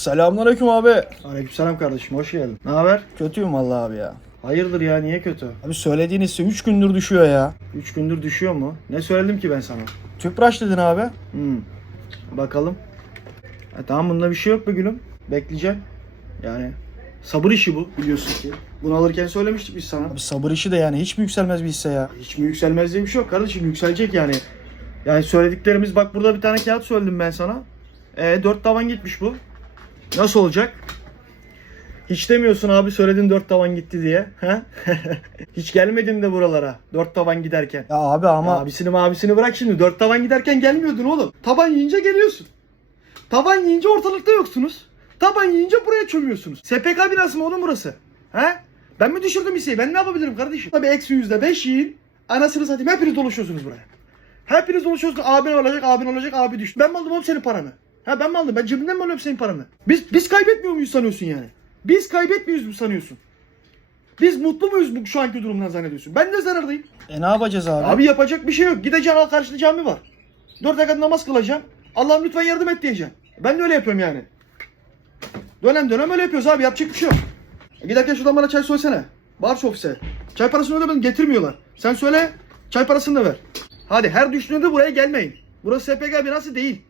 Selamünaleyküm abi. Aleykümselam kardeşim hoş geldin. Ne haber? Kötüyüm vallahi abi ya. Hayırdır ya niye kötü? Abi söylediğin hisse 3 gündür düşüyor ya. 3 gündür düşüyor mu? Ne söyledim ki ben sana? Tüpraş dedin abi. Hmm. Bakalım. E, tamam bunda bir şey yok be gülüm. Bekleyeceğim. Yani sabır işi bu biliyorsun ki. Bunu alırken söylemiştik biz sana. Abi sabır işi de yani hiç mi yükselmez bir hisse ya? Hiç mi yükselmez diye bir şey yok kardeşim yükselecek yani. Yani söylediklerimiz bak burada bir tane kağıt söyledim ben sana. E 4 tavan gitmiş bu. Nasıl olacak? Hiç demiyorsun abi söyledin 4 tavan gitti diye. He? Hiç gelmedin de buralara 4 tavan giderken. Ya abi ama Abisini abisini bırak şimdi. Dört tavan giderken gelmiyordun oğlum. Taban yiyince geliyorsun. Taban yiyince ortalıkta yoksunuz. Taban yiyince buraya çömüyorsunuz. SPK binası mı oğlum burası? He? Ben mi düşürdüm hisseyi? Ben ne yapabilirim kardeşim? Tabii eksi yüzde beş yiyin. Anasını satayım. Hepiniz dolaşıyorsunuz buraya. Hepiniz dolaşıyorsunuz. Abin olacak, abin olacak, abi düştü. Ben mi aldım oğlum senin paranı? Ha ben mi aldım? Ben cebimden mi alıyorum senin paranı? Biz biz kaybetmiyor muyuz sanıyorsun yani? Biz kaybetmiyoruz mu sanıyorsun? Biz mutlu muyuz bu şu anki durumdan zannediyorsun? Ben de zarardayım. e ne yapacağız abi? Abi yapacak bir şey yok. Gideceğim al karşıda cami var. Dört rekat namaz kılacağım. Allah'ım lütfen yardım et diyeceğim. Ben de öyle yapıyorum yani. Dönem dönem öyle yapıyoruz abi. Yapacak bir şey yok. Giderken şuradan bana çay söylesene. Şu ofise. Çay parasını ödemeden getirmiyorlar. Sen söyle çay parasını da ver. Hadi her düştüğünde buraya gelmeyin. Burası SPK binası değil.